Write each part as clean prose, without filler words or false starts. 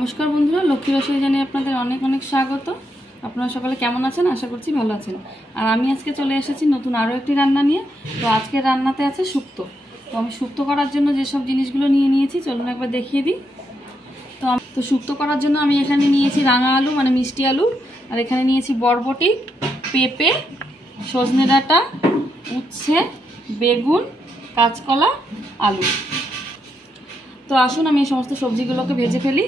নমস্কার বন্ধুরা, লক্ষ্মী রসই জানিয়ে আপনাদের অনেক অনেক স্বাগত। আপনারা সকালে কেমন আছেন? আশা করছি ভালো আছেন। আর আমি আজকে চলে এসেছি নতুন আরও একটি রান্না নিয়ে। তো আজকের রান্নাতে আছে শুক্তো। তো আমি শুক্তো করার জন্য যেসব জিনিসগুলো নিয়ে নিয়েছি চলুন একবার দেখিয়ে দিই। তো শুক্তো করার জন্য আমি এখানে নিয়েছি রাঙা আলু মানে মিষ্টি আলু, আর এখানে নিয়েছি বরবটি, পেঁপে, সজনে ডাঁটা, উচ্ছে, বেগুন, কাঁচকলা, আলু। তো আসুন আমি এই সমস্ত সবজিগুলোকে ভেজে ফেলি।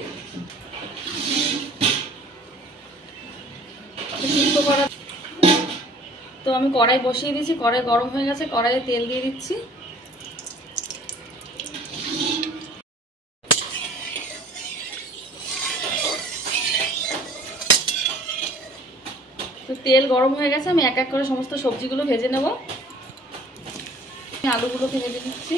তো আমি কড়াই বসিয়ে দিয়েছি, কড়াই গরম হয়ে গেছে, কড়াইয়ে তেল দিয়ে দিচ্ছি। তো তেল গরম হয়ে গেছে, আমি এক এক করে সমস্ত সবজিগুলো ভেজে নেব। আলুগুলোকে ভেজে দিচ্ছি।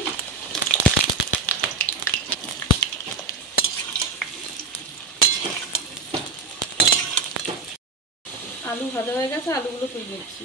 আলু ভাজা হয়ে গেছে, আলুগুলো তুলে দিচ্ছি।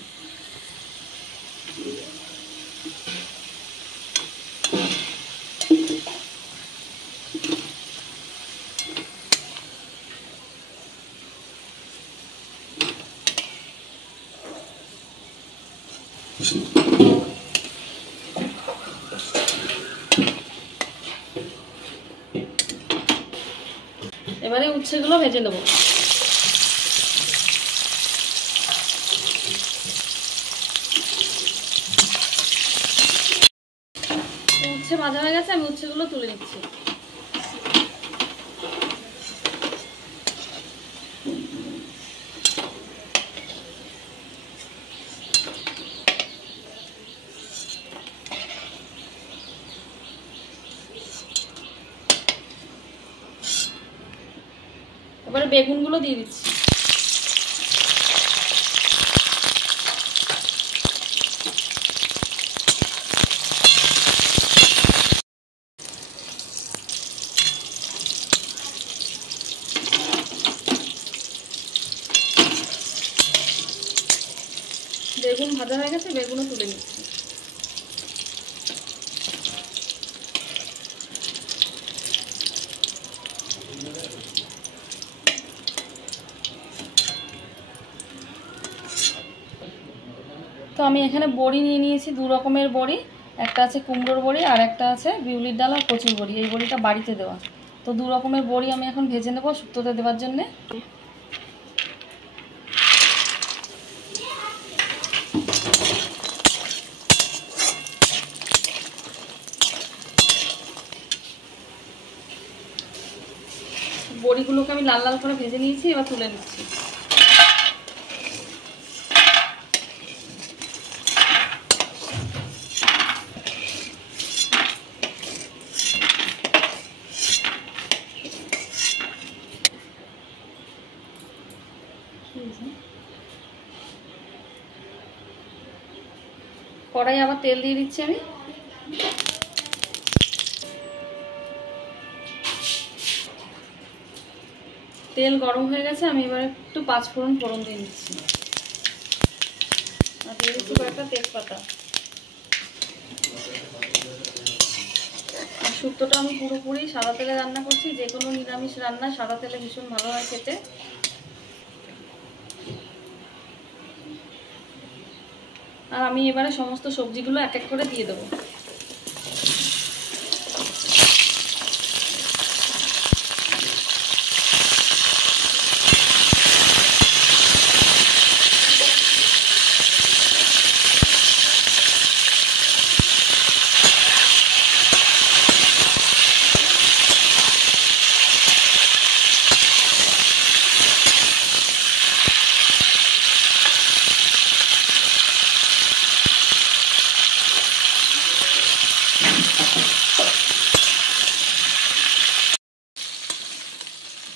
এবারে উচ্ছেগুলো ভেজে নেব। উচ্ছে ভাজা হয়ে গেছে, আমি উচ্ছেগুলো তুলে নিচ্ছি। এবারে বেগুনগুলো দিয়ে দিচ্ছি। বেগুন ভাজা হয়ে গেছে, বেগুনও তুলে নিচ্ছি। তো আমি এখানে বড়ি নিয়ে নিয়েছি, দু রকমের বড়ি। একটা আছে কুমড়োর বড়ি আর একটা আছে বিউলির ডাল আর কচুর বড়ি। এই বড়িটা বাড়িতে দেওয়া। তো দু রকমের বড়ি আমি এখন ভেজে নেব শুক্তোতে দেওয়ার জন্যে। বড়িগুলোকে আমি লাল লাল করে ভেজে নিয়েছি, এবার তুলে নিচ্ছি। কড়াই আবার তেল দিয়ে দিচ্ছি আমি। তেল গরম হয়ে গেছে, আমি এবার একটু পাঁচফোড়ন দিয়ে দিচ্ছি। আর দিয়ে দিচ্ছি কয়েকটা তেজপাতা। আর শুক্তোটা আমি পুরোপুরি সাদা তেলে রান্না করছি। যে কোনো নিরামিষ রান্না সাদা তেলে ভীষণ ভালো হয় খেতে। আর আমি এবারে সমস্ত সবজিগুলো এক এক করে দিয়ে দেবো।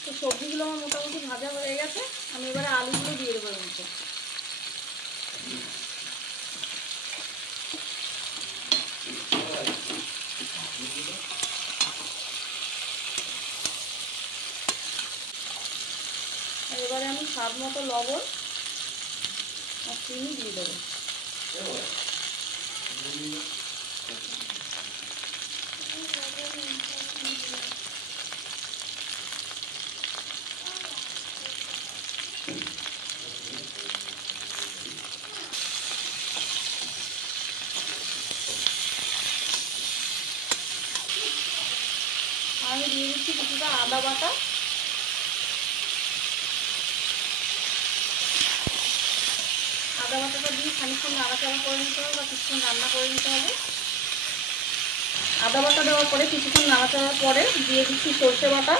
তো সবজিগুলো আমার মোটামুটি ভাজা হয়ে গেছে, আমি এবারে আলুগুলো দিয়ে দেবো মধ্যে। এবারে আমি স্বাদ মতো লবণ আর চিনি দিয়ে দেবো। আদা বাটা, আদা বাটাটা দিয়ে খানিকক্ষণ নাড়াচাড়া করে নিতে হবে বা কিছুক্ষণ রান্না করে নিতে হবে। আদা বাটা দেওয়ার পরে কিছুক্ষণ নাড়াচাড়ার পরে দিয়ে দিচ্ছি সরষে বাটা,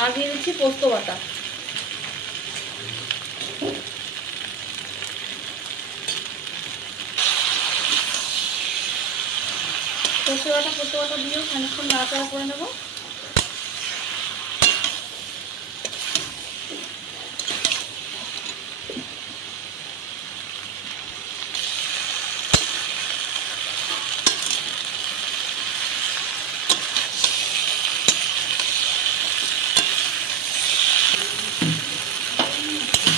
আর দিয়ে দিচ্ছি পোস্ত বাটা। সরষে বাটা পোস্ত বাটা দিয়েও খানিকক্ষণ নাড়াচাড়া করে নেব।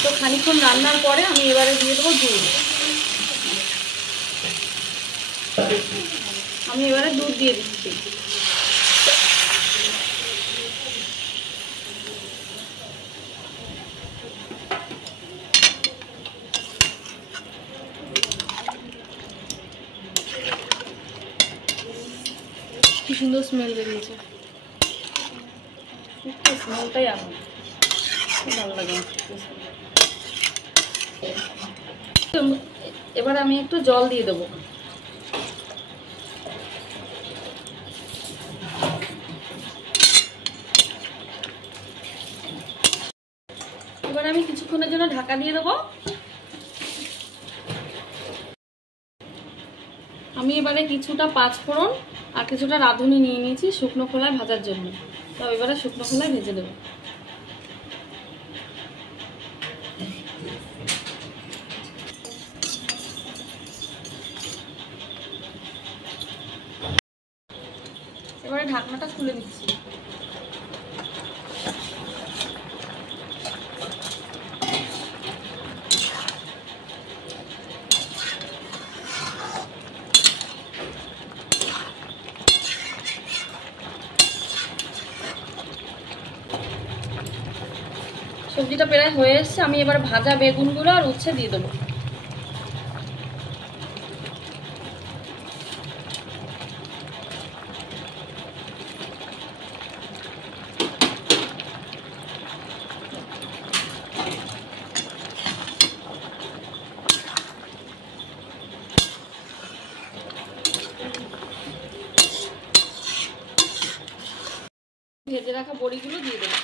তো খানিকক্ষণ রান্নার পরে আমি এবারে দিয়ে দেবো দুধ। আমি এবারে দুধ দিয়ে দিচ্ছি। কি সুন্দর স্মেল বেরিয়েছে, স্মেলটাই আমার খুব ভালো লাগে। এবার আমি একটু জল দিয়ে দেবো। এবার আমি কিছুক্ষণের জন্য ঢাকা দিয়ে দেবো। আমি এবারে কিছুটা পাঁচফোড়ন আর কিছুটা রাঁধুনি নিয়ে নিয়েছি শুকনো খোলায় ভাজার জন্য। তো এবারে শুকনো খোলায় ভেজে দেবো। এবারে ঢাকনাটা খুলে দিচ্ছি। সবজিটা প্রায় হয়ে এসছে। আমি এবার ভাজা বেগুনগুলো আর উচ্ছে দিয়ে দেবো। ভেজে রাখা বড়িগুলো দিয়ে দেবো।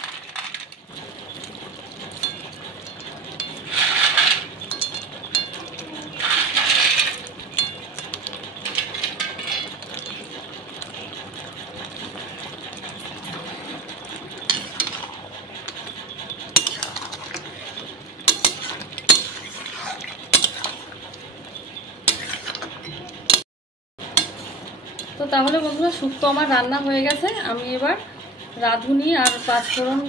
তো তাহলে বন্ধুরা শুক্তো আমার রান্না হয়ে গেছে। আমি এবার রাঁধুনি আর পাঁচফোড়ন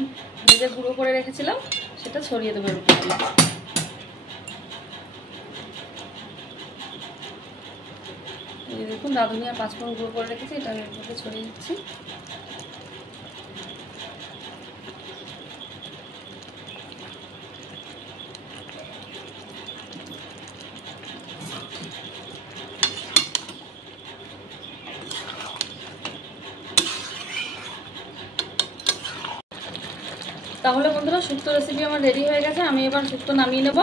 ভেজে গুঁড়ো করে রেখেছিলাম সেটা ছড়িয়ে দেবো এর উপরে। এই দেখুন রাঁধুনি আর পাঁচফোড়ন গুঁড়ো করে রেখেছি, এটা আমি এর মধ্যে ছড়িয়ে দিচ্ছি। তাহলে বন্ধুরা শুক্তো রেসিপি আমার রেডি হয়ে গেছে। আমি এবার শুক্তো নামিয়ে নেব।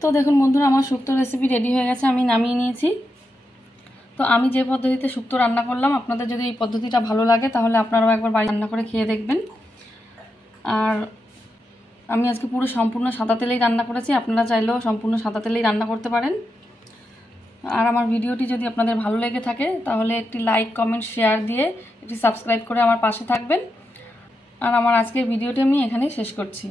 তো দেখুন বন্ধুরা আমার শুক্তো রেসিপি রেডি হয়ে গেছে, আমি নামিয়ে নিয়েছি। তো আমি যে পদ্ধতিতে শুক্তো রান্না করলাম, আপনাদের যদি এই পদ্ধতিটা ভালো লাগে তাহলে আপনারাও একবার বাড়ি রান্না করে খেয়ে দেখবেন। আর আমি আজকে পুরো সম্পূর্ণ সাদা তেলেই রান্না করেছি, আপনারা চাইলেও সম্পূর্ণ সাদা তেলেই রান্না করতে পারেন। আর আমার ভিডিওটি যদি আপনাদের ভালো লেগে থাকে তাহলে একটি লাইক কমেন্ট শেয়ার দিয়ে একটি সাবস্ক্রাইব করে আমার পাশে থাকবেন। আর আমার আজকের ভিডিওটি আমি এখানেই শেষ করছি।